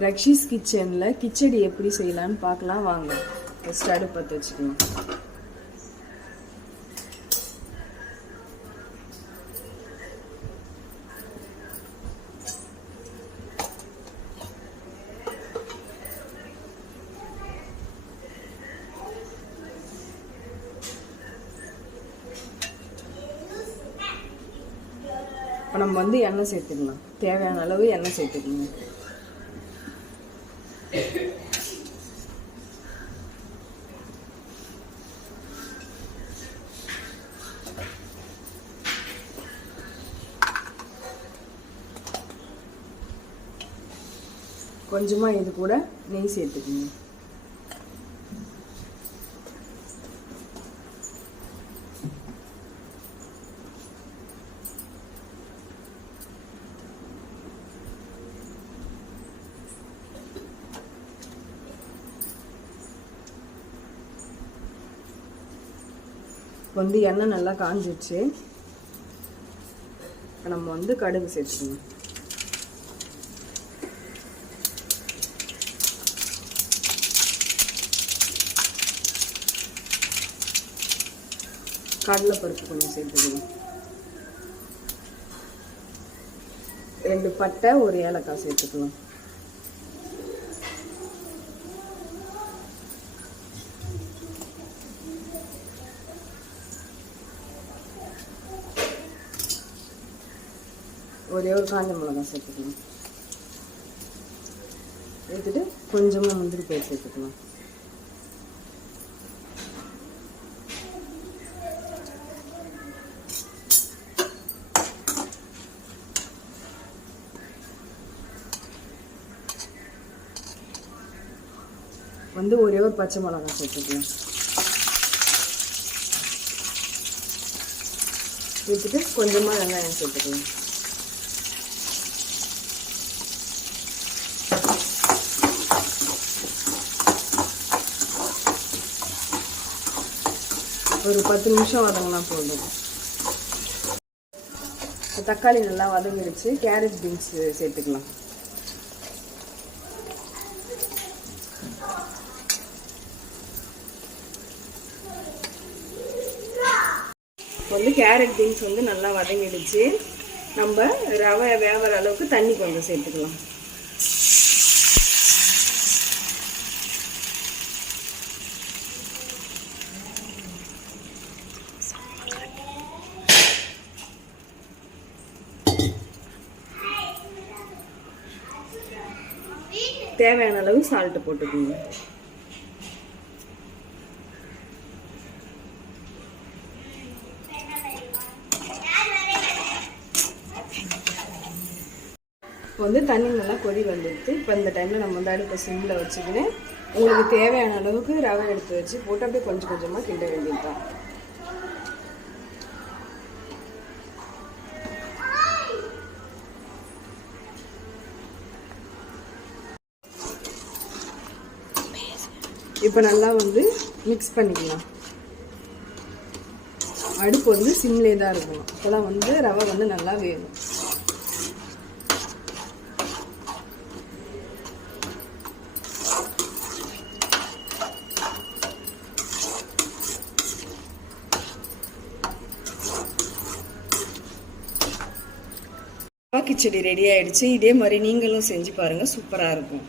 ரக்ஷிஸ் கிச்சனில் கிச்சடி எப்படி செய்யலான்னு பார்க்கலாம் வாங்க. ஃபஸ்ட் அடுப்பு பற்ற வச்சுக்கணும். இப்போ நம்ம எண்ணெய் சேர்த்துக்கலாம். தேவையான அளவு எண்ணெய் சேர்த்துக்கணும். கொஞ்சமாக இது கூட நெய் சேர்த்துக்கணும். எண்ணெய் நல்லா காஞ்சிடுச்சு. நம்ம கடுகு சேர்த்துக்கணும். கடலைப்பருப்பு கொஞ்சம் சேர்த்துக்கணும். 2 பட்டை, 1 ஏலக்காய் சேர்த்துக்கலாம். ஒரே ஒரு காஞ்ச மிளகாய் சேர்த்துக்கணும். சேர்த்துட்டு கொஞ்சமாக முந்திரி பயிர் சேர்த்துக்கலாம். ஒரே ஒரு பச்சை மிளகாய் சேர்த்துக்கலாம். சேர்த்துட்டு கொஞ்சமாக வெங்காயம் சேர்த்துக்கலாம். ஒரு 10 நிமிஷம் வதங்கினா போதும். தக்காளி நல்லா வதங்கிடுச்சு. கேரட் பீன்ஸ் சேர்த்துக்கலாம். கேரட் பீன்ஸ் நல்லா வதங்கிடுச்சு. நம்ம ரவை வேகிற அளவுக்கு தண்ணி கொஞ்சம் சேர்த்துக்கலாம். தேவையான அளவு சால்ட் போட்டுக்கோங்க. தண்ணி நல்லா கொதி வந்துடுது. இப்போ இந்த டைமில் நம்ம அடுப்பை சிம்மில் வச்சுக்கின்னு உங்களுக்கு தேவையான அளவுக்கு ரவை எடுத்து வச்சு போட்டு அப்படியே கொஞ்சம் கொஞ்சமாக கிண்ட வேண்டியதுதான். இப்போ நல்லா மிக்ஸ் பண்ணிக்கலாம். அடுப்பு சிம்லே தான் இருக்கணும். அப்போதான் ரவை நல்லா வேகும். கிச்சடி ரெடி ஆயிடுச்சு. இதே மாதிரி நீங்களும் செஞ்சு பாருங்க, சூப்பரா இருக்கும்.